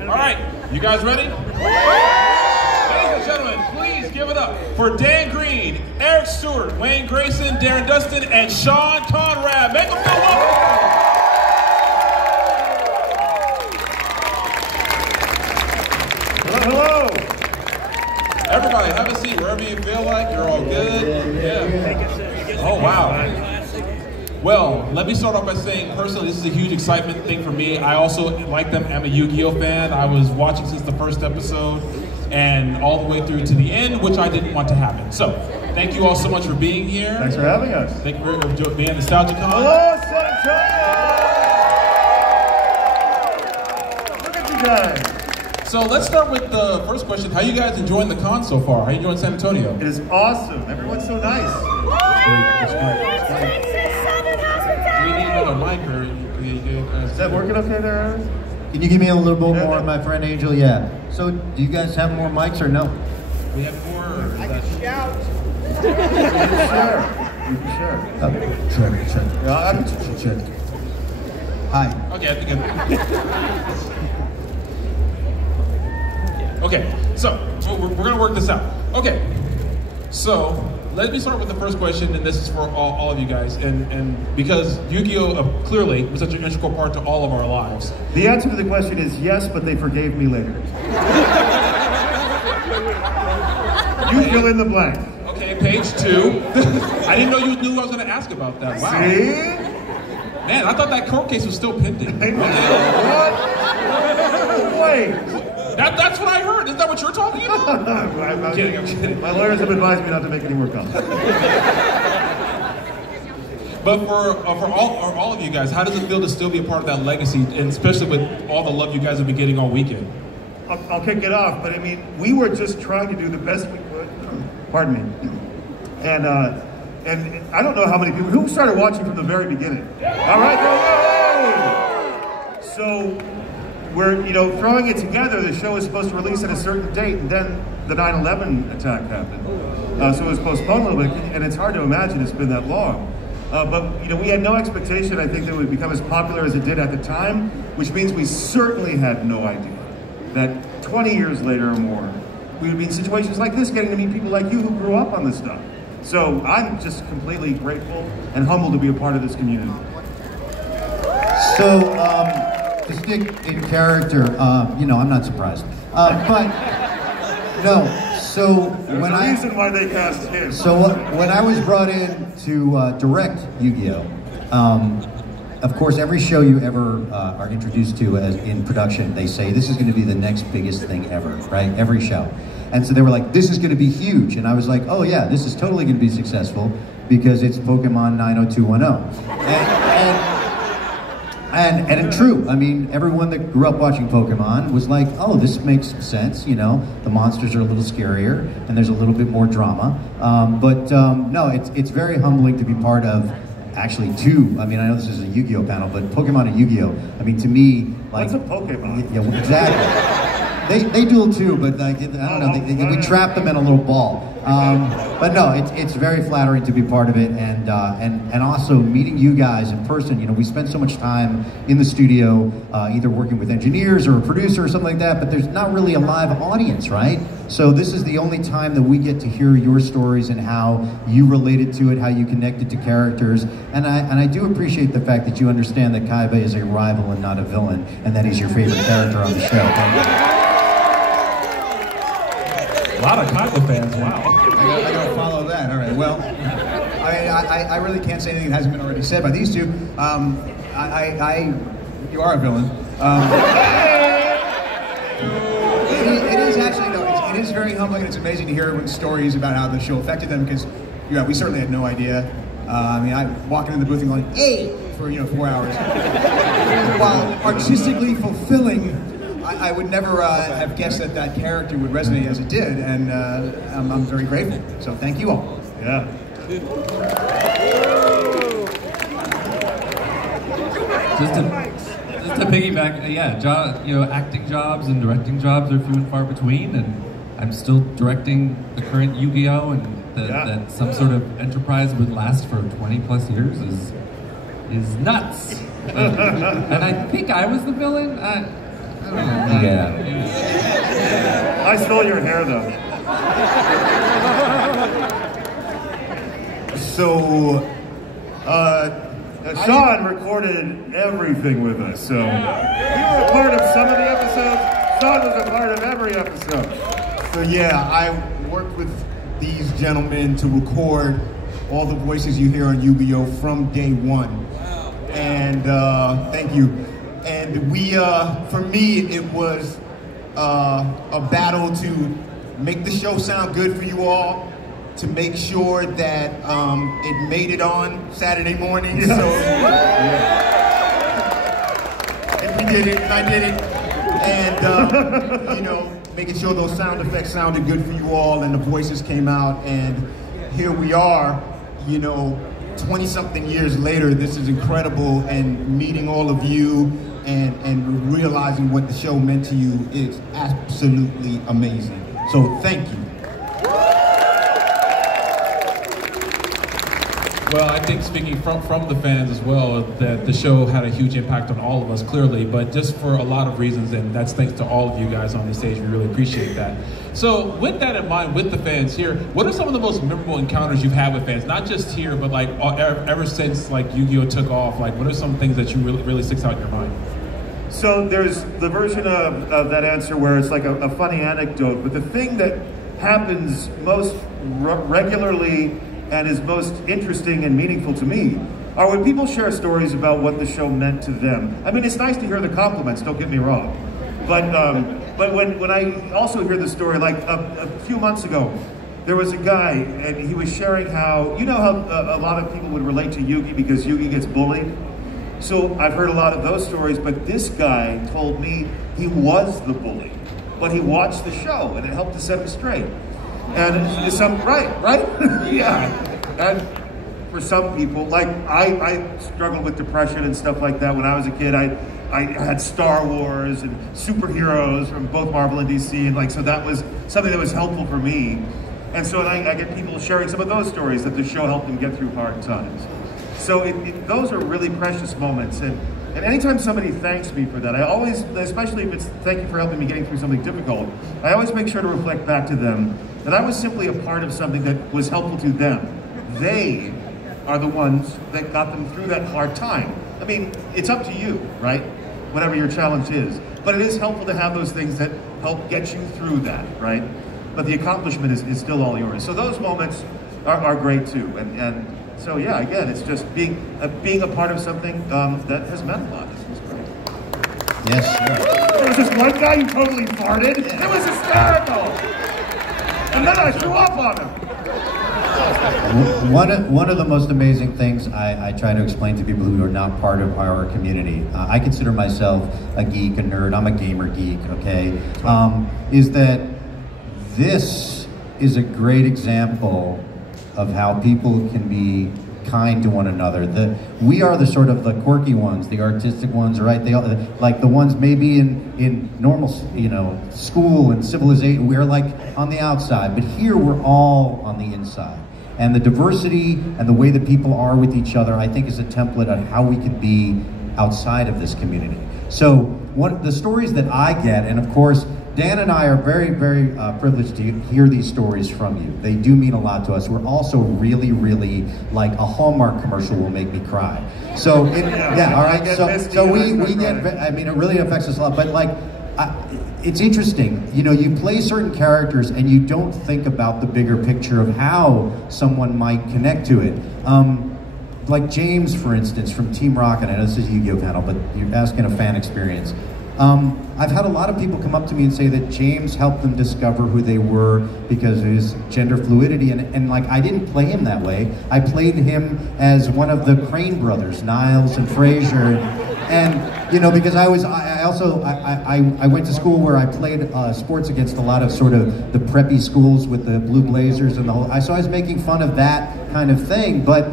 All right, you guys ready? Ladies and gentlemen, please give it up for Dan Green, Eric Stuart, Wayne Grayson, Darren Dunstan, and Shawn Conrad. Make them feel welcome. Hello. Everybody, have a seat wherever you feel like. You're all good. Yeah. Oh, wow. Well, let me start off by saying, personally, this is a huge excitement thing for me. I also, like them, am a Yu-Gi-Oh fan. I was watching since the first episode and all the way through to the end, which I didn't want to happen. So, thank you all so much for being here. Thanks for having us. Thank you for being Nostalgia Con. Hello, San Antonio! Look at you guys. So let's start with the first question. How you guys enjoying the con so far? How you enjoying San Antonio? It is awesome. Everyone's so nice. It's great. Do we need another mic or is that working okay there? Can you give me a little bit more, my friend Angel? Yeah. So, do you guys have more mics or no? We have more. I can shout. You can share. Sure. Yeah, Sure. Hi. Okay, I think Okay, so we're gonna work this out. Okay, so let me start with the first question, and this is for all of you guys, and because Yu-Gi-Oh! Clearly was such an integral part to all of our lives. The answer to the question is yes, but they forgave me later. You fill in the blank. Okay, page 2. I didn't know you knew I was gonna ask about that. Wow. See? Man, I thought that court case was still pending. Okay. What? Wait. That's what I heard. Isn't that what you're talking about? I'm kidding. My lawyers have advised me not to make any more comments. But for all of you guys, how does it feel to still be a part of that legacy, and especially with all the love you guys have been getting all weekend? I'll kick it off, but I mean, we were just trying to do the best we could. Pardon me. And I don't know how many people who started watching from the very beginning. All right, so we're throwing it together. The show is supposed to release at a certain date, and then the 9/11 attack happened, so it was postponed a little bit. And it's hard to imagine it's been that long. But we had no expectation, I think, that it would become as popular as it did at the time, which means we certainly had no idea that 20 years later or more, we would be in situations like this, getting to meet people like you who grew up on this stuff. So I'm just completely grateful and humbled to be a part of this community. So, to stick in character, I'm not surprised. But, no, so There's when a reason why they cast him. So when I was brought in to direct Yu-Gi-Oh! Of course, every show you ever are introduced to in production, they say, this is going to be the next biggest thing ever, right? Every show. And so they were like, this is going to be huge. And I was like, oh yeah, this is totally going to be successful because it's Pokemon 90210. And it's true. I mean, everyone that grew up watching Pokemon was like, oh, this makes sense. The monsters are a little scarier and there's a little bit more drama. No, it's very humbling to be part of actually two. I mean, I know this is a Yu-Gi-Oh! Panel, but Pokemon and Yu-Gi-Oh! I mean, to me, like... What's a Pokemon? Yeah, well, exactly. They duel too, but like, I don't know, we trap them in a little ball. But no, it's very flattering to be part of it, and also meeting you guys in person. We spend so much time in the studio, either working with engineers or a producer or something like that, but there's not really a live audience, right? So this is the only time that we get to hear your stories and how you related to it, how you connected to characters, and I do appreciate the fact that you understand that Kaiba is a rival and not a villain, and that he's your favorite character on the show. Thank you. A lot of Kaiba fans, wow. I gotta follow that. All right. Well, I really can't say anything that hasn't been already said by these two. You are a villain. It is actually it is very humbling, and it's amazing to hear everyone's stories about how the show affected them, because we certainly had no idea. I mean, I walking in the booth and going, "Hey!" for 4 hours. While artistically fulfilling, I would never have guessed that character would resonate as it did, and I'm very grateful. So thank you all. Yeah. Just to piggyback, acting jobs and directing jobs are few and far between, and I'm still directing the current Yu-Gi-Oh! And that some sort of enterprise would last for 20 plus years is nuts. And I think I was the villain. I don't know. Yeah. I stole your hair though. So, Shawn recorded everything with us, so we were a part of some of the episodes. Shawn was a part of every episode. So yeah, I worked with these gentlemen to record all the voices you hear on Yu-Gi-Oh! From day one. Wow. And thank you. And we, for me, it was a battle to make the show sound good for you all, to make sure that it made it on Saturday morning. Yeah. So, and we did it, and I did it. And, you know, making sure those sound effects sounded good for you all and the voices came out. And here we are, you know, 20-something years later. This is incredible, and meeting all of you and realizing what the show meant to you is absolutely amazing. So thank you. Well, I think speaking from the fans as well, that the show had a huge impact on all of us, clearly, but just for a lot of reasons, and that's thanks to all of you guys on the stage. We really appreciate that. So with that in mind, with the fans here, what are some of the most memorable encounters you've had with fans? Not just here, but like ever since like Yu-Gi-Oh! Took off, like what are some things that you really sticks out in your mind? So there's the version of that answer where it's like a funny anecdote, but the thing that happens most regularly and is most interesting and meaningful to me are when people share stories about what the show meant to them. I mean, it's nice to hear the compliments, don't get me wrong. But when I also hear the story, like a few months ago, there was a guy and he was sharing how, you know how a lot of people would relate to Yugi because Yugi gets bullied? So I've heard a lot of those stories, but this guy told me he was the bully, but he watched the show and it helped to set him straight. And it's right? Yeah. And for some people, like I struggled with depression and stuff like that when I was a kid. I had Star Wars and superheroes from both Marvel and DC, and like, so that was something that was helpful for me. And so I get people sharing some of those stories that the show helped them get through hard times. So those are really precious moments. And anytime somebody thanks me for that, I always, especially if it's thank you for helping me getting through something difficult, I always make sure to reflect back to them that I was simply a part of something that was helpful to them. They are the ones that got them through that hard time. I mean, it's up to you, right? Whatever your challenge is. But it is helpful to have those things that help get you through that, right? But the accomplishment is still all yours. So those moments are great too. And so yeah, again, it's just being a part of something that has meant a lot. It's great. Yes, sir. There was this one guy who totally farted. It was hysterical. And then I threw up on him. One of the most amazing things I try to explain to people who are not part of our community, I consider myself a geek, a nerd, I'm a gamer geek, okay, is that this is a great example of how people can be kind to one another. We are the sort of the quirky ones, the artistic ones, right? They like the ones maybe in normal, you know, school and civilization. We're like on the outside, but here we're all on the inside. And the diversity and the way that people are with each other, I think, is a template on how we can be outside of this community. So the stories that I get, and of course, Dan and I are very, very privileged to hear these stories from you. They do mean a lot to us. We're also really, really, like a Hallmark commercial will make me cry. So, yeah, all right. So we get, I mean, it really affects us a lot. But like, it's interesting. You know, you play certain characters and you don't think about the bigger picture of how someone might connect to it. Like James, for instance, from Team Rocket. I know this is a Yu-Gi-Oh panel, but you're asking a fan experience. I've had a lot of people come up to me and say that James helped them discover who they were because of his gender fluidity, and like, I didn't play him that way. I played him as one of the Crane brothers, Niles and Fraser, and you know, because I went to school where I played sports against a lot of sort of the preppy schools with the blue blazers and the whole, so I was making fun of that kind of thing, but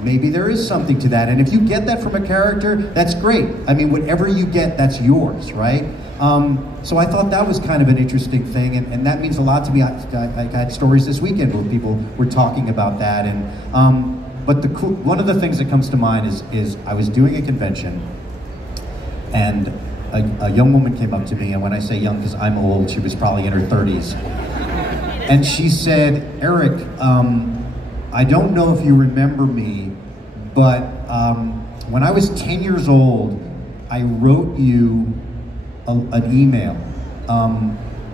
maybe there is something to that. And if you get that from a character, that's great. I mean, whatever you get, that's yours, right? So I thought that was kind of an interesting thing, and that means a lot to me. I had stories this weekend where people were talking about that. And but one of the things that comes to mind is I was doing a convention, and a young woman came up to me, and when I say young, because I'm old, she was probably in her 30s. And she said, Eric, I don't know if you remember me, but when I was 10 years old, I wrote you an email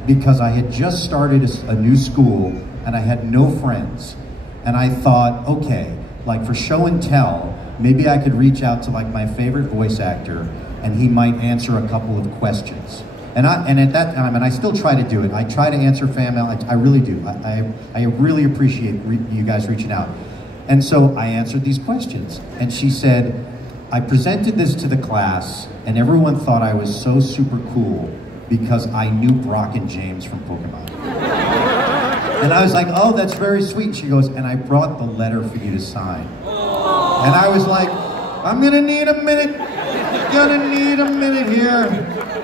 because I had just started a new school and I had no friends. And I thought, okay, like for show and tell, maybe I could reach out to like my favorite voice actor and he might answer a couple of questions. And at that time, and I still try to do it, I try to answer fan mail, I really do. I really appreciate you guys reaching out. And so I answered these questions. And she said, I presented this to the class and everyone thought I was so super cool because I knew Brock and James from Pokemon. And I was like, oh, that's very sweet. She goes, and I brought the letter for you to sign. And I was like, I'm gonna need a minute here.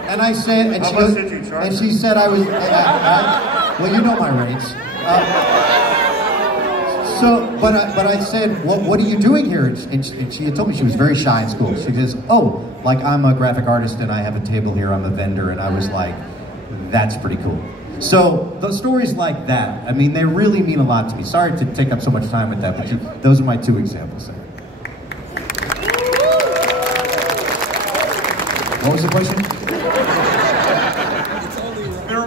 And I said, and she goes, and she said I was, well, you know my rates. But I said, what are you doing here? And she had told me she was very shy in school. She says, oh, like I'm a graphic artist and I have a table here, I'm a vendor. And I was like, that's pretty cool. So those stories like that, I mean, they really mean a lot to me. Sorry to take up so much time with that, but those are my two examples there. What was the question?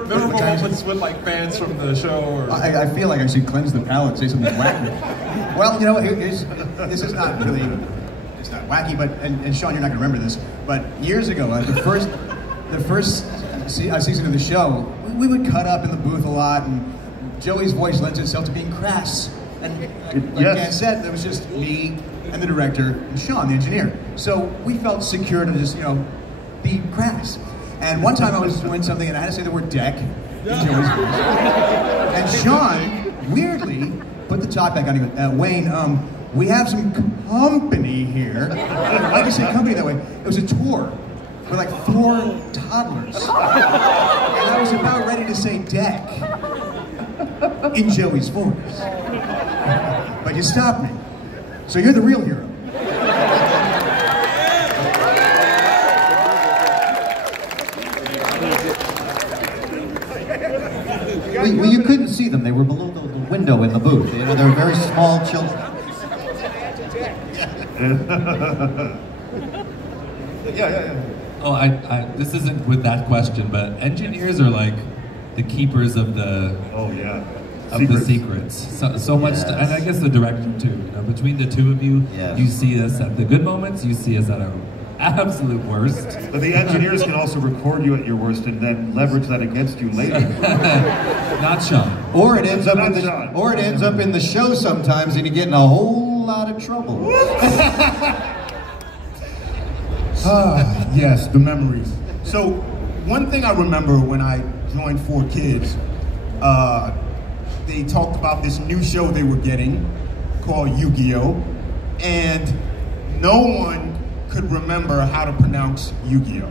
Memorable moments with like fans from the show. Or... I feel like I should cleanse the palate, say something wacky. Well, you know, this is not really, it's not wacky, but, and Shawn, you're not gonna remember this, but years ago, the first season of the show, we would cut up in the booth a lot, and Joey's voice lends itself to being crass. And like Dan said, there was just me and the director and Shawn, the engineer. So we felt secure to just, you know, be crass. And one time I was doing something and I had to say the word deck in Joey's voice. And Shawn, weirdly, put the top back on. He goes, Wayne, we have some company here. I just said company that way. It was a tour with like 4 toddlers. And I was about ready to say deck in Joey's voice. But you stopped me. So you're the real hero. Well, you couldn't see them. They were below the window in the booth. You know, they were very small children. Yeah. Oh, this isn't with that question, but engineers are like the keepers of the the secrets. So much, and I guess the director too. You know, between the two of you, you see us at the good moments, you see us at our absolute worst. But the engineers can also record you at your worst and then leverage that against you later. Not Shawn. Or it ends up in the show sometimes, and you get in a whole lot of trouble. Yes, the memories. So, one thing I remember when I joined 4Kids, they talked about this new show they were getting called Yu-Gi-Oh! And no one could remember how to pronounce Yu-Gi-Oh!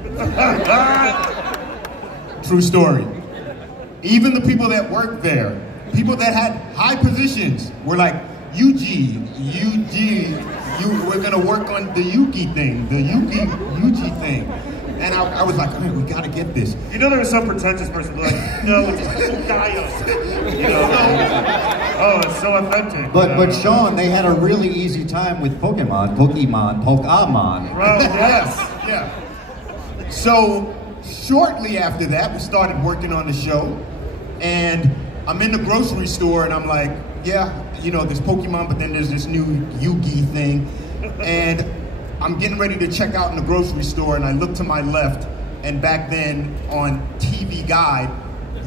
True story. Even the people that worked there, people that had high positions, were like, Yugi, we're gonna work on the Yugi thing, the Yugi thing. And I was like, man, we gotta get this. You know, there was some pretentious person like, no, it's Kaiba. You know, oh, it's so authentic. But Shawn, they had a really easy time with Pokemon. Bro, yes, yeah. So, shortly after that, we started working on the show. And I'm in the grocery store and I'm like, yeah, you know, there's Pokemon, but then there's this new Yugi thing. And I'm getting ready to check out in the grocery store and I look to my left, and back then on TV Guide,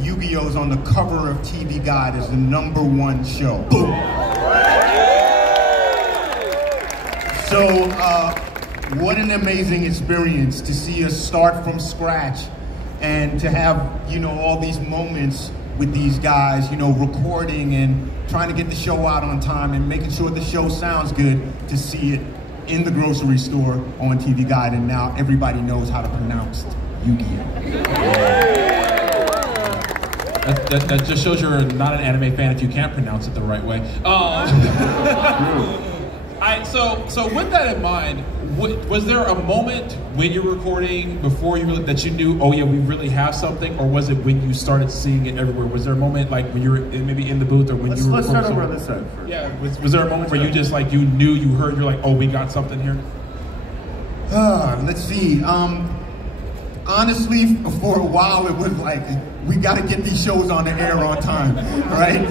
Yu-Gi-Oh's on the cover of TV Guide as the #1 show. Boom! So, what an amazing experience to see us start from scratch and to have, you know, all these moments with these guys, you know, recording and trying to get the show out on time and making sure the show sounds good, to see it in the grocery store on TV Guide, and now everybody knows how to pronounce Yu-Gi-Oh! That just shows you're not an anime fan if you can't pronounce it the right way. I So with that in mind, was there a moment when you were recording before you really, that you knew, oh yeah, we really have something, or was it when you started seeing it everywhere? Was there a moment like when you were maybe in the booth or when you were? Let's start over on this side first. Yeah. Was there a moment where you just like you knew, you heard, you're like, oh, we got something here? Let's see. Honestly, for a while it was like, we got to get these shows on the air on time, right?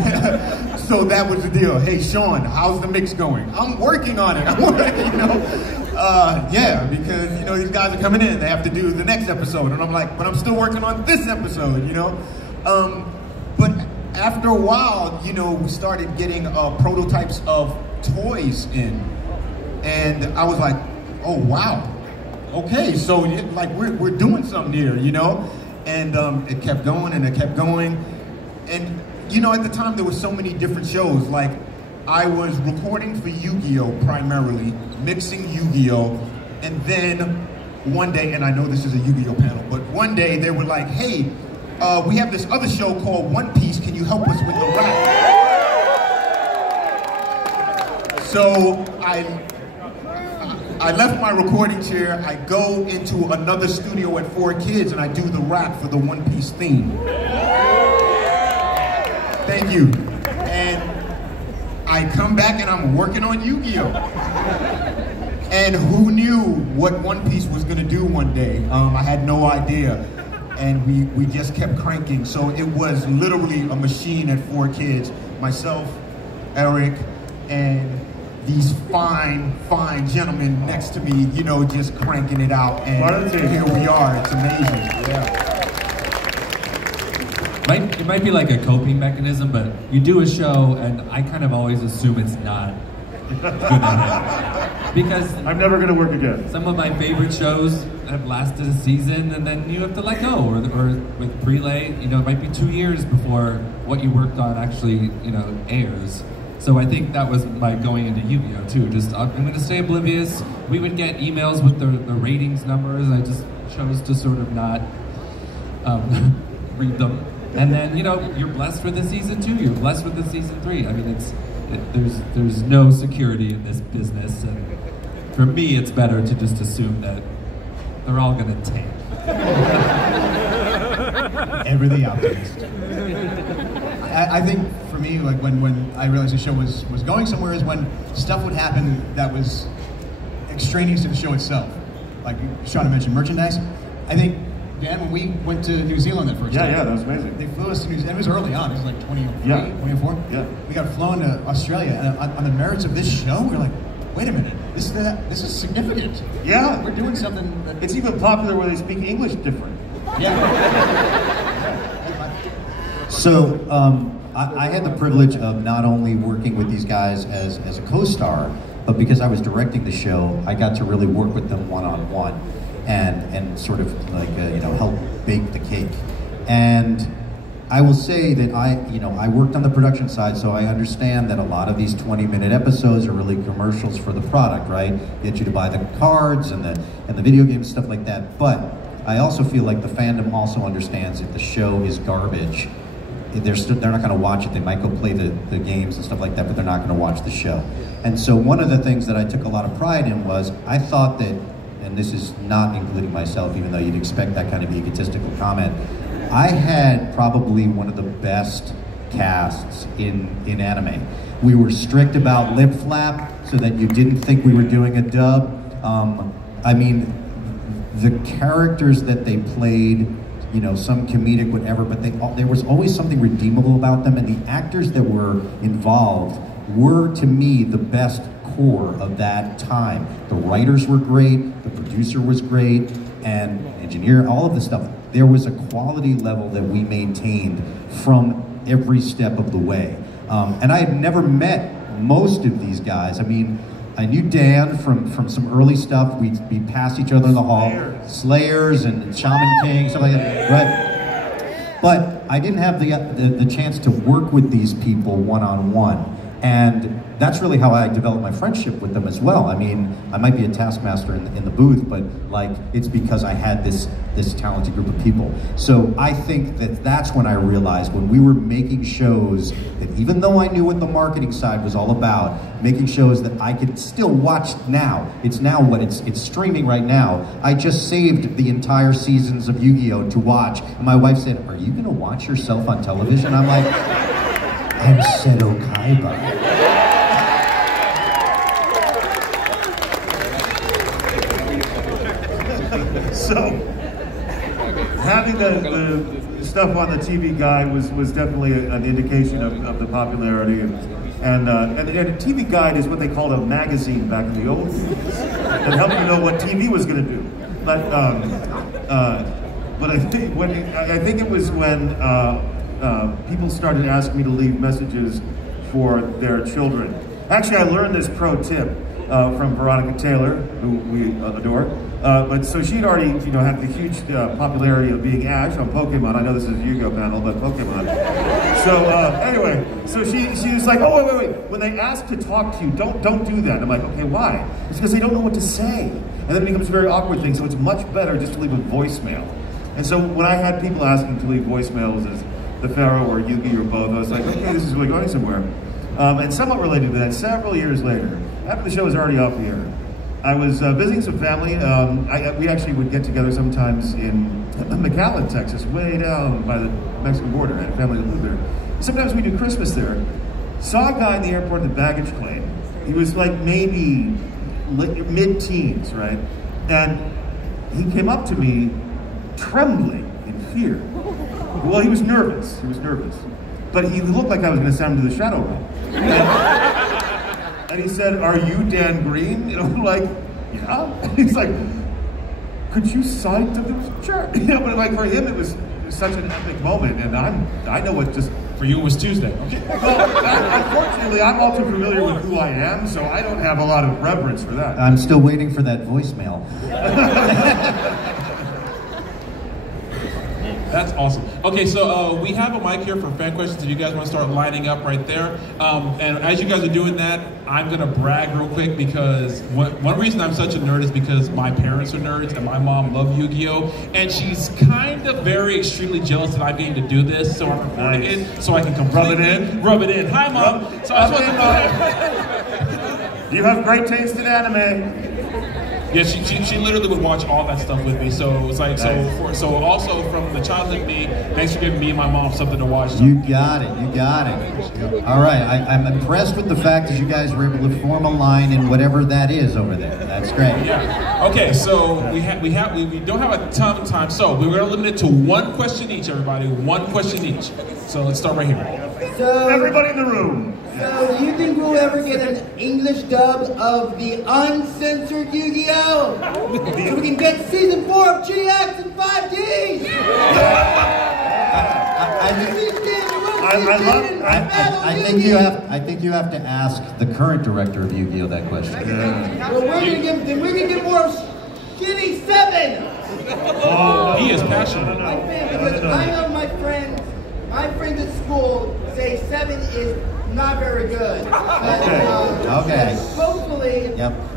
So that was the deal. Hey, Shawn, how's the mix going? I'm working on it. Yeah, because these guys are coming in. They have to do the next episode, and I'm like, but I'm still working on this episode, But after a while, we started getting prototypes of toys in, and I was like, oh wow. Okay, so like we're doing something here, and it kept going and it kept going, and at the time there were so many different shows. Like I was recording for Yu-Gi-Oh primarily, mixing Yu-Gi-Oh, and then one day, and I know this is a Yu-Gi-Oh panel, but one day they were like, hey, we have this other show called One Piece. Can you help us with the rap? So I left my recording chair, I go into another studio at 4Kids, and I do the rap for the One Piece theme. Thank you. And I come back and I'm working on Yu-Gi-Oh! And who knew what One Piece was gonna do one day? I had no idea. And we just kept cranking. So it was literally a machine at 4Kids. Myself, Eric, and these fine gentlemen next to me, just cranking it out, and here we are. It's amazing. Yeah. It might be like a coping mechanism, but you do a show, and I kind of always assume it's not good enough. Because I'm never going to work again. Some of my favorite shows have lasted a season, and then you have to let go. Or with Prelay, it might be 2 years before what you worked on actually, airs. So I think that was my going into Yu-Gi-Oh too. Just I'm going to stay oblivious. We would get emails with the ratings numbers. I just chose to sort of not read them. And then you're blessed with the season 2. You're blessed with the season 3. I mean, there's no security in this business, and for me, it's better to just assume that they're all going to tank. Ever the optimist. I think for me, like when I realized the show was going somewhere, is when stuff would happen that was extraneous to the show itself. Like Shawn mentioned merchandise. I think, Dan, when we went to New Zealand that first time. Yeah, that was amazing. They flew us to New Zealand. It was early on. It was like 2003, 24. Yeah. We got flown to Australia, and on the merits of this show, we were like, wait a minute, this is significant. Yeah. We're doing something that... It's even popular where they speak English different. Yeah. So I had the privilege of not only working with these guys as a co-star, but because I was directing the show, I got to really work with them one-on-one and sort of like help bake the cake. And I will say that I worked on the production side, so I understand that a lot of these 20-minute episodes are really commercials for the product, right? Get you to buy the cards and the video games, stuff like that. But I also feel like the fandom also understands if the show is garbage, they're not going to watch it. They might go play the games and stuff like that, but they're not going to watch the show. And so one of the things that I took a lot of pride in was I thought that, and this is not including myself, even though you'd expect that kind of egotistical comment, I had probably one of the best casts in anime. We were strict about lip flap so that you didn't think we were doing a dub. I mean, the characters that they played, some comedic, whatever, but there was always something redeemable about them, and the actors that were involved were, to me, the best core of that time. The writers were great, the producer was great, and engineer, all of the stuff. There was a quality level that we maintained from every step of the way. And I had never met most of these guys. I mean, I knew Dan from some early stuff. We'd pass each other in the hall. Slayers and Shaman King, stuff like that, right? But I didn't have the chance to work with these people one-on-one. And that's really how I developed my friendship with them as well. I mean, I might be a taskmaster in the booth, but like, it's because I had this talented group of people. So I think that's when I realized, when we were making shows, that even though I knew what the marketing side was all about, making shows that I could still watch now. It's now what it's streaming right now. I just saved the entire seasons of Yu-Gi-Oh! To watch. And my wife said, "Are you gonna watch yourself on television?" I'm like, I'm Seto Kaiba. So, having the stuff on the TV Guide was definitely an indication of the popularity, and a TV Guide is what they called a magazine back in the old days. It helped you know what TV was going to do. But I think it was when people started asking me to leave messages for their children. Actually, I learned this pro tip from Veronica Taylor, who we adore. But so she'd already, had the huge popularity of being Ash on Pokemon. I know this is a Yu-Gi-Oh panel, but Pokemon. So anyway, so she was like, "Oh wait! When they ask to talk to you, don't do that." I'm like, "Okay, why?" It's because they don't know what to say, and then it becomes a very awkward thing. So it's much better just to leave a voicemail. And so when I had people asking to leave voicemails as the Pharaoh or Yugi or both, I was like, "Okay, this is really going somewhere." And somewhat related to that, several years later, after the show was already off the air, I was visiting some family. We actually would get together sometimes in McAllen, Texas, way down by the Mexican border. I had a family that lived there. Sometimes we do Christmas there. Saw a guy in the airport at the baggage claim. He was like maybe mid-teens, right? And he came up to me trembling in fear. Well, he was nervous. But he looked like I was going to send him to the Shadow Realm. And he said, "Are you Dan Green?" And I'm like, "Yeah." And he's like, "Could you sign to this shirt?" But like for him, it was such an epic moment, and I know what just for you it was Tuesday. Okay. Well, unfortunately, I'm all too familiar with who I am, so I don't have a lot of reverence for that. I'm still waiting for that voicemail. That's awesome. Okay, so we have a mic here for fan questions if you guys want to start lining up right there. And as you guys are doing that, I'm going to brag real quick because one reason I'm such a nerd is because my parents are nerds and my mom loved Yu-Gi-Oh! And she's kind of very extremely jealous that I'm getting to do this, so I'm recording it so I can completely rub it in. Hi, Mom. So I just want to You have great taste in anime. Yeah, she literally would watch all that stuff with me. So it's like so also from the childhood me, thanks for giving me and my mom something to watch. You got it. All right, I'm impressed with the fact that you guys were able to form a line in whatever that is over there. That's great. Yeah. Okay, so we don't have a ton of time, so we're gonna limit it to one question each, everybody. One question each. So let's start right here. So everybody in the room. So, do you think we'll ever get an English dub of the uncensored Yu-Gi-Oh? So we can get season 4 of GX and 5Ds! I think you have to ask the current director of Yu-Gi-Oh that question. Well, we're gonna get more shitty 7! He is passionate. Because I know my friends at school say 7 is not very good. Okay.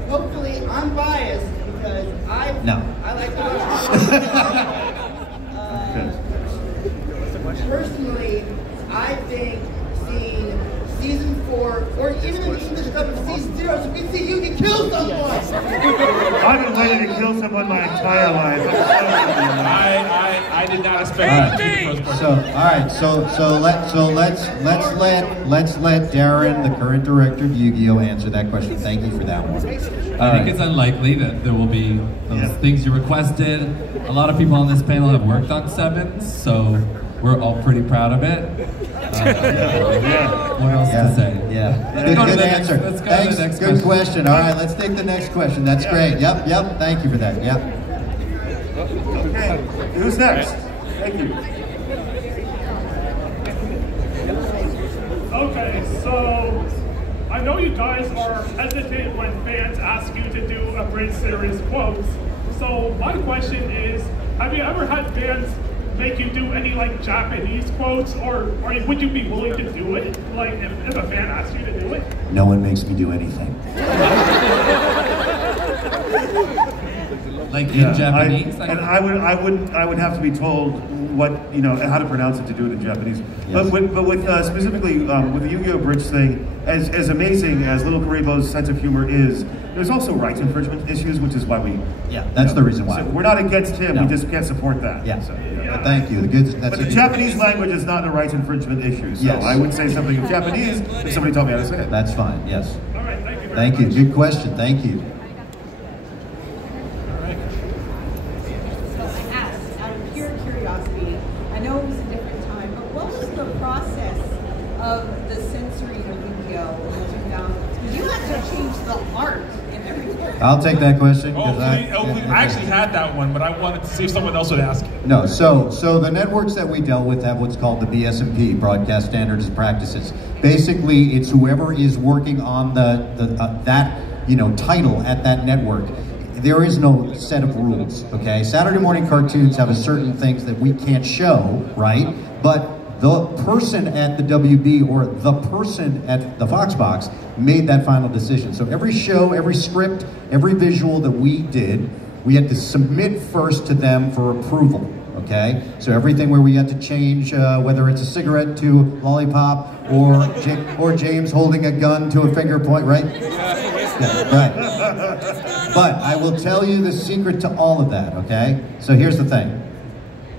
Hopefully I'm biased because I like to watch. Personally, I think seeing season 4 or even an English dub of season 0, so we can see Yugi kill someone. I've been waiting to kill someone my entire life. I did not expect that. So all right, let's let Darren, the current director of Yu-Gi-Oh, answer that question. Thank you for that one. I think it's unlikely that there will be those things you requested. A lot of people on this panel have worked on 7s, so we're all pretty proud of it. What else to say? Good answer. Thanks. Good question. All right, let's take the next question. That's great. Yep. Thank you for that. Yep. Okay. Who's next? Thank you. Okay, so I know you guys are hesitant when fans ask you to do a Bridge series quotes. So my question is, have you ever had fans make you do any like Japanese quotes, or would you be willing to do it, like if a fan asked you to do it? No one makes me do anything. Like in Japanese? I would have to be told what, how to pronounce it to do it in Japanese. Yes. But with specifically with the Yu-Gi-Oh! Bridge thing, as amazing as Little Karibo's sense of humor is, there's also rights infringement issues, which is why we. Yeah, that's the reason why. So we're not against him. No. We just can't support that. Yeah. So, But thank you. But the Japanese language is not a rights infringement issue. So yes. I would say something in Japanese if somebody told me how to say it. That's fine. Yes. All right. Thank you. Thank you. Good question. Thank you. Of the censoring of Yu-Gi-Oh! in the 2000s. You had to change the art in everything. I'll take that question. I actually had that one, but I wanted to see if someone else would ask it. No, so the networks that we dealt with have what's called the BSMP, Broadcast Standards and Practices. Basically, it's whoever is working on that title at that network. There is no set of rules, okay? Saturday morning cartoons have a certain things that we can't show, right? But the person at the WB or the person at the Foxbox made that final decision. So every show, every script, every visual that we did, we had to submit first to them for approval, okay? So everything where we had to change, whether it's a cigarette to lollipop or James holding a gun to a finger point, right? Yeah, right. But I will tell you the secret to all of that, okay? So here's the thing.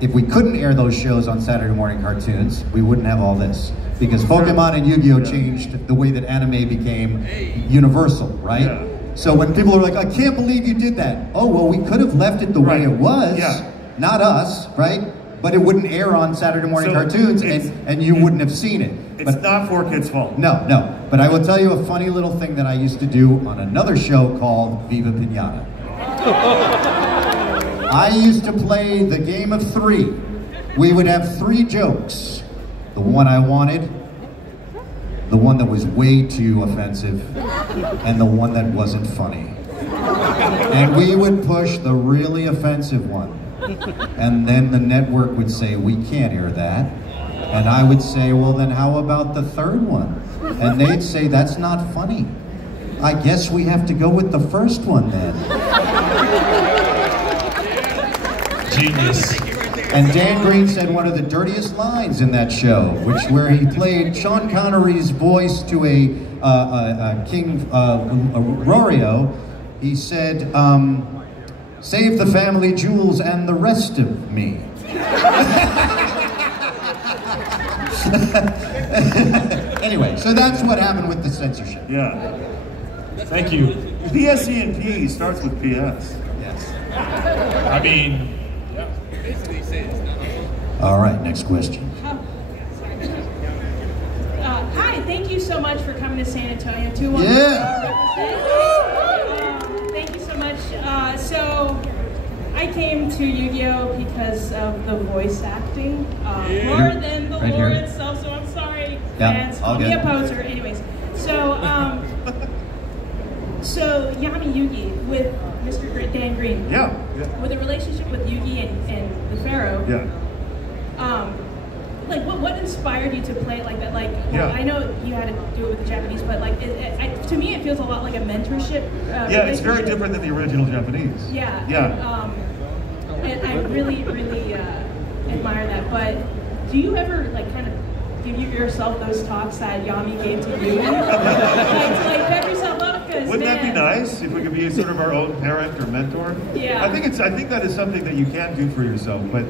If we couldn't air those shows on Saturday morning cartoons, we wouldn't have all this. Because Pokemon and Yu-Gi-Oh! Changed the way that anime became universal, right? Yeah. So when people are like, I can't believe you did that. Oh, well, we could have left it the way it was. Yeah. Not us, right? But it wouldn't air on Saturday morning cartoons and you wouldn't have seen it. It's not 4Kids' fault. No, no. But I will tell you a funny little thing that I used to do on another show called Viva Pinata. I used to play the game of 3. We would have 3 jokes. The one I wanted, the one that was way too offensive, and the one that wasn't funny. And we would push the really offensive one. And then the network would say, we can't air that. And I would say, well then how about the 3rd one? And they'd say, that's not funny. I guess we have to go with the first one then. Genius. And Dan Green said one of the dirtiest lines in that show, where he played Shawn Connery's voice to a King Rorio. He said, save the family jewels and the rest of me. Anyway, so that's what happened with the censorship. Yeah. Thank you. PSE&P starts with PS. Yes. I mean, all right, next question. Hi, thank you so much for coming to San Antonio too. Yeah. Thank you so much. So I came to Yu-Gi-Oh! Because of the voice acting, more than the lore itself, so I'm sorry, fans, call me a poser. Anyways, so so Yami Yugi with Mr. Dan Green. Yeah. With a relationship with Yugi and the Pharaoh. Yeah. Like what inspired you to play it like that? Like, well, I know you had to do it with the Japanese, but like to me it feels a lot like a mentorship. Yeah, it's very different than the original Japanese. Yeah. Yeah. And I really, really admire that. But do you ever like kind of give yourself those talks that Yami gave to you? like pep yourself up, because wouldn't that be nice if we could be sort of our own parent or mentor? Yeah. I think that is something that you can do for yourself. But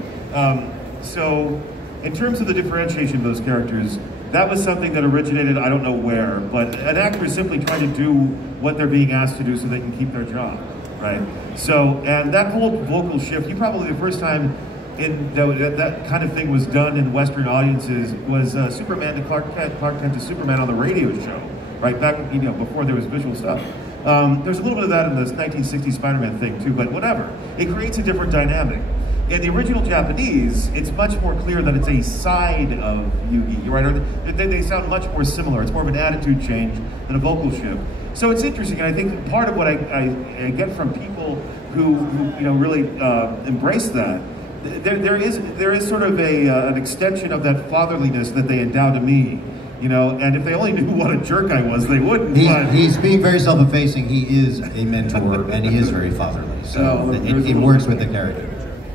so in terms of the differentiation of those characters, that was something that originated, I don't know where, but an actor is simply trying to do what they're being asked to do so they can keep their job, right? So, and that whole vocal shift, probably the first time that kind of thing was done in Western audiences was Superman to Clark Kent to Superman on the radio show, right? Back, before there was visual stuff. There's a little bit of that in the 1960s Spider-Man thing too, but whatever. It creates a different dynamic. In the original Japanese, it's much more clear that it's a side of Yugi, right? Or they sound much more similar. It's more of an attitude change than a vocal shift. So it's interesting, and I think part of what I get from people who really embrace that there is sort of an extension of that fatherliness that they endow to me. You know, and if they only knew what a jerk I was, they wouldn't. He's being very self-effacing. He is a mentor, and he is very fatherly. So it works with the character.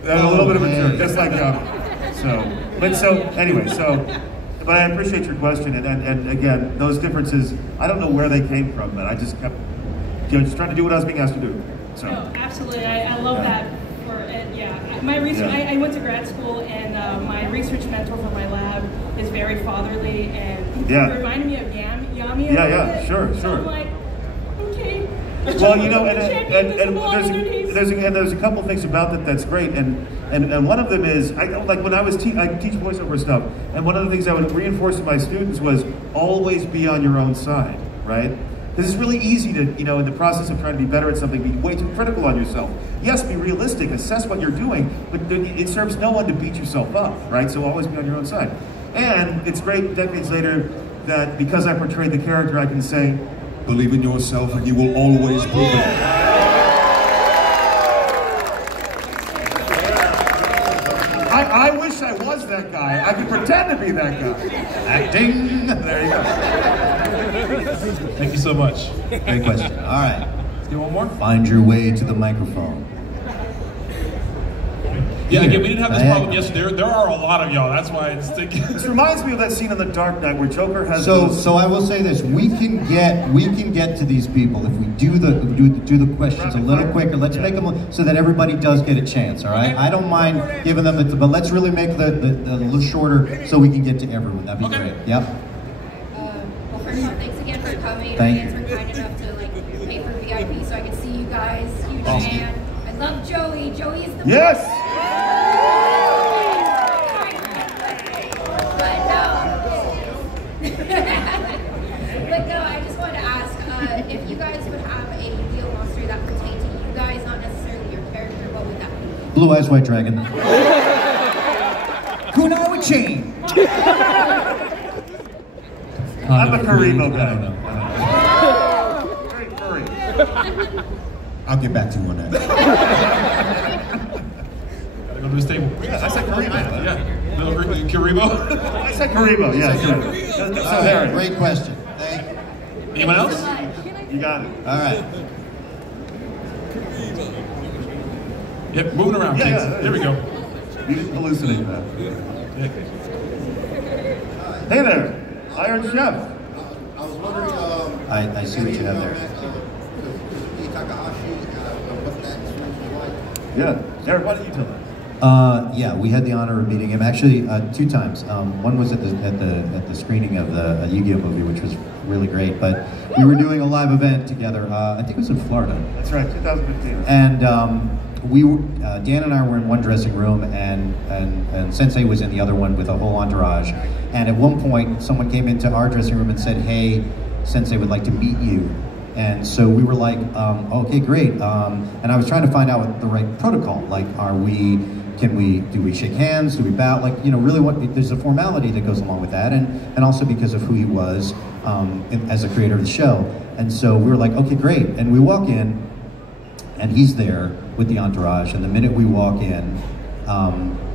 A little bit of a jerk, just like Yami. But I appreciate your question, and again, those differences, I don't know where they came from, but I just kept, just trying to do what I was being asked to do. So. No, absolutely, I love that. My research, I went to grad school, and my research mentor for my lab is very fatherly, and it reminded me of Yami. Sure. So I'm like, okay. Well, you know, and there's a couple things about that that's great, and one of them is, like when I teach voiceover stuff, and one of the things I would reinforce to my students was always be on your own side, right? Because it's really easy to, you know, in the process of trying to be better at something, be way too critical on yourself. Yes, be realistic, assess what you're doing, but it serves no one to beat yourself up, right? So always be on your own side. And it's great decades later that because I portrayed the character, I can say, believe in yourself and you will always prevail. I wish I was that guy. I could pretend to be that guy. Acting. There you go. Thank you so much. Great question. All right. Let's get one more. Find your way to the microphone. Yeah, again, we didn't have this problem yesterday. There are a lot of y'all. That's why it's sticking. This reminds me of that scene in The Dark Knight where Joker has. So I will say this: we can get to these people if we do the questions a little quicker. Let's make them so that everybody does get a chance. All right. I don't mind giving them but let's really make the a little shorter so we can get to everyone. That'd be great. Yep. Well, first of all, thanks again for coming. Thank Fans were kind enough to pay for VIP so I could see you guys. Huge fan. I love Joey. Joey is the best. But no, I just wanted to ask if you guys would have a Yu-Gi-Oh monster that pertained to you guys, not necessarily your character, what would that be? Blue Eyes White Dragon. Kunai with chain. I'm a Karibo guy. Very furry. I'll get back to you on that. Gotta go to his table. Yeah, I said Karibo. Yeah. Little Karibo? I said Karibo, yeah. Great question. Thank you. Anyone else? You got it. All right. Yep, moving around, kids. Here we go. You didn't hallucinate that. Hey there, Iron Chef. I was wondering. I see what you have there. Yeah, Derek, why don't you tell that? Yeah, we had the honor of meeting him actually 2 times. One was at the screening of the Yu-Gi-Oh movie, which was really great. But we were doing a live event together. I think it was in Florida. That's right, 2015. And Dan and I were in one dressing room, and Sensei was in the other one with a whole entourage. And at one point, someone came into our dressing room and said, "Hey, Sensei would like to meet you." And so we were like, okay, great. And I was trying to find out what the right protocol. Like, do we shake hands? Do we bow? Like, you know, really there's a formality that goes along with that. And also because of who he was as a creator of the show. And so we were like, okay, great. And we walk in, and he's there with the entourage. And the minute we walk in,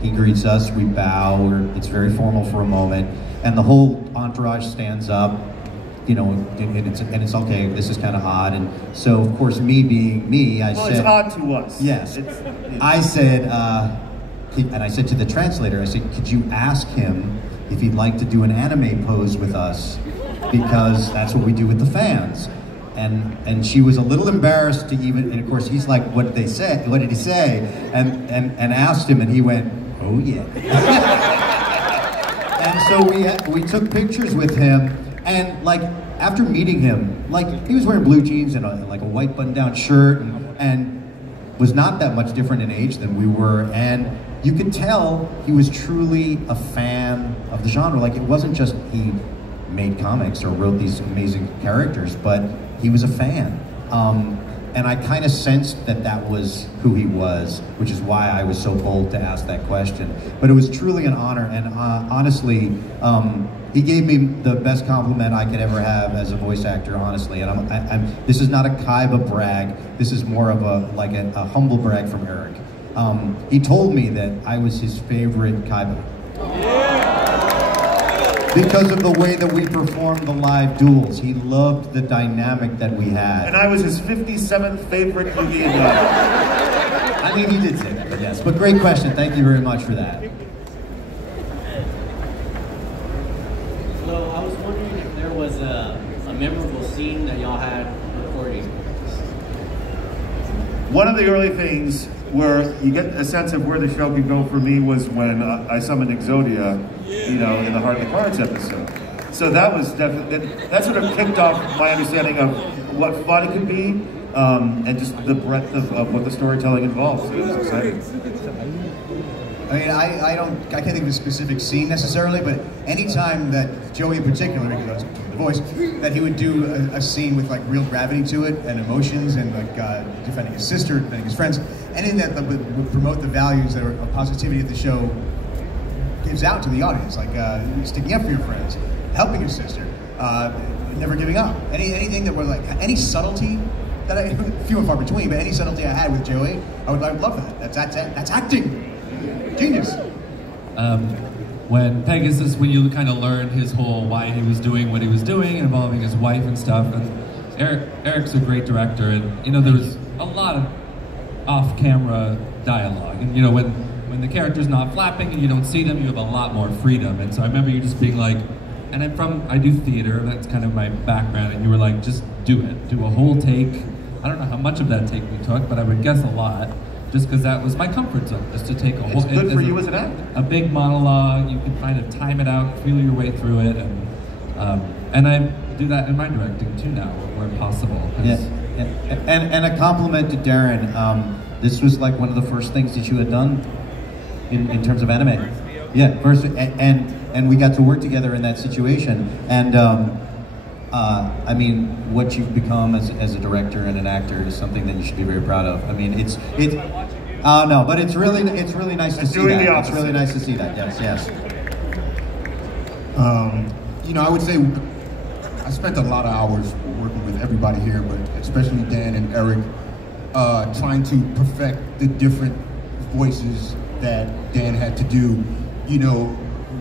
he greets us, we bow, it's very formal for a moment. And the whole entourage stands up. You know, and it's okay, this is kind of odd. And so, of course, me being me, I said... it's odd to us. Yes. I said, and I said to the translator, I said, could you ask him if he'd like to do an anime pose with us? Because that's what we do with the fans. And she was a little embarrassed to even, and of course, he's like, what did he say? And asked him, and he went, oh yeah. And so we took pictures with him. And like after meeting him, like he was wearing blue jeans and a white button-down shirt, and was not that much different in age than we were. And you could tell he was truly a fan of the genre. Like it wasn't just he made comics or wrote these amazing characters, but he was a fan. And I kind of sensed that was who he was, which is why I was so bold to ask that question. But it was truly an honor, and honestly, he gave me the best compliment I could ever have as a voice actor, honestly. And this is not a Kaiba brag. This is more of a humble brag from Eric. he told me that I was his favorite Kaiba. Because of the way that we performed the live duels. He loved the dynamic that we had. And I was his 57th favorite Yugi in life. I mean, he did say that, but yes. But great question. Thank you very much for that. So I was wondering if there was a memorable scene that y'all had recording. One of the early things where you get a sense of where the show could go for me was when I summoned Exodia, you know, in the Heart of the Cards episode. So that was definitely, that sort of kicked off my understanding of what fun it could be, and just the breadth of what the storytelling involves. So it was exciting. I mean, I can't think of a specific scene necessarily, but anytime that Joey in particular, because the voice, that he would do a scene with like real gravity to it and emotions and like defending his sister, defending his friends, anything that would promote the values that are of positivity that the show gives out to the audience, like sticking up for your friends, helping your sister, never giving up. Anything that were like, any subtlety that few and far between, but any subtlety I had with Joey, I would love that. That's acting. Genius. When Pegasus, when you kind of learn his whole why he was doing what he was doing, involving his wife and stuff, and Eric's a great director, and you know there was a lot of off-camera dialogue, and you know when the character's not flapping and you don't see them, you have a lot more freedom. And so I remember you just being like, and I do theater, that's kind of my background, and you were like, just do it, do a whole take. I don't know how much of that take we took, but I would guess a lot. Just because that was my comfort zone, just to take a whole... It's good for you as an actor. A big monologue, you can kind of time it out, feel your way through it, and I do that in my directing too now, where possible. Yeah. And a compliment to Darren, this was like one of the first things that you had done in terms of anime. Yeah, first, and we got to work together in that situation, and I mean, what you've become as a director and an actor is something that you should be very proud of. I mean, it's no, but it's really nice to see that. It's really nice to see that. Yes. You know, I would say I spent a lot of hours working with everybody here, but especially Dan and Eric, trying to perfect the different voices that Dan had to do. You know,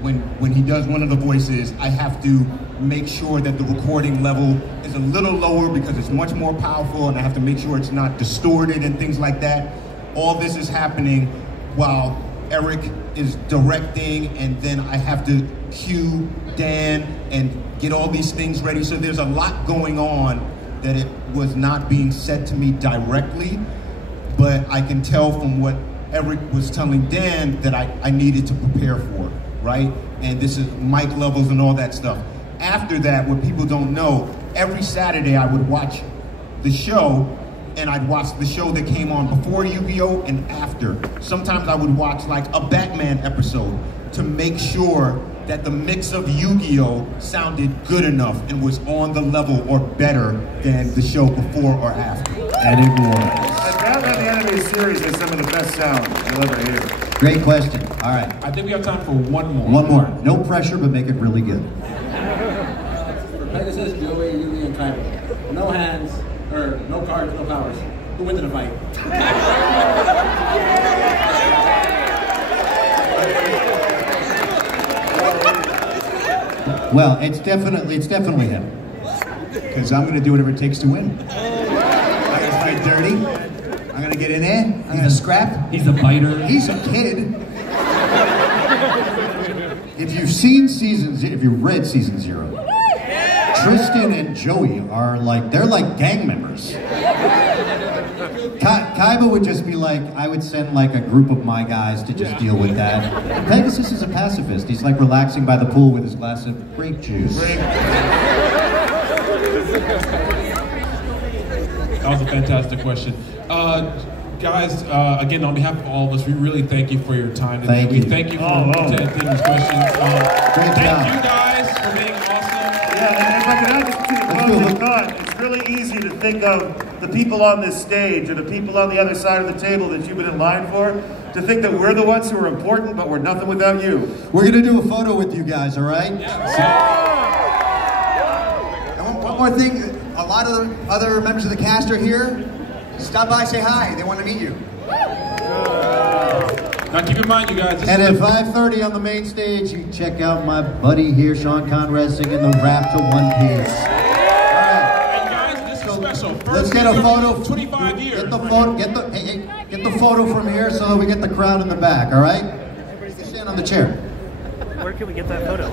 when he does one of the voices, I have to make sure that the recording level is a little lower because it's much more powerful, and I have to make sure it's not distorted and things like that. All this is happening while Eric is directing, and then I have to cue Dan and get all these things ready. So there's a lot going on that it was not being said to me directly, but I can tell from what Eric was telling Dan that I needed to prepare for, right? And this is mic levels and all that stuff. After that, what people don't know, every Saturday I would watch the show, and I'd watch the show that came on before Yu-Gi-Oh! And after. Sometimes I would watch like a Batman episode to make sure that the mix of Yu-Gi-Oh! Sounded good enough and was on the level or better than the show before or after. And it was. Batman the Animated Series has some of the best sound you'll ever hear. Great question. All right. I think we have time for one more. One more. No pressure, but make it really good. Pegasus, Joey, Yugi, and Kaiba. No hands, or no cards, no powers. Who wins in a fight? Well, it's definitely him. Because I'm going to do whatever it takes to win. I'm going to fight dirty. I'm going to get in there. I'm going to scrap. He's a biter. He's a kid. If you've read season 0, Tristan and Joey are like, they're like gang members. Kaiba would just be like, I would send like a group of my guys to just deal with that. Pegasus is a pacifist. He's like relaxing by the pool with his glass of grape juice. That was a fantastic question. Guys, again, on behalf of all of us, we really thank you for your time today. Thank you. We thank you for answering these questions. Great thank job. you guys for being awesome. Yeah, and if I could add this to the closing thought, it's really easy to think of the people on this stage or the people on the other side of the table that you've been in line for, to think that we're the ones who are important, but we're nothing without you. We're going to do a photo with you guys, all right? And one more thing, a lot of the other members of the cast are here. Stop by, say hi. They want to meet you. Now keep in mind, you guys. And at 5:30 on the main stage, you check out my buddy here, Shawn Conrad, singing the rap to One Piece. Hey guys, this is special. Let's get a photo. 25 years. Get the photo. Get the photo from here so that we get the crowd in the back. All right. Stand on the chair. Where can we get that photo?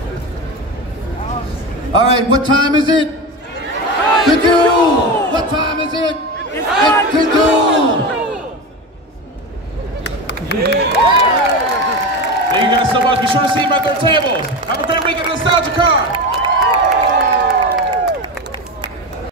All right. What time is it? To do. What time is it? It's to do. Thank you guys so much. Be sure to see them at their tables. Have a great weekend at Nostalgia Con.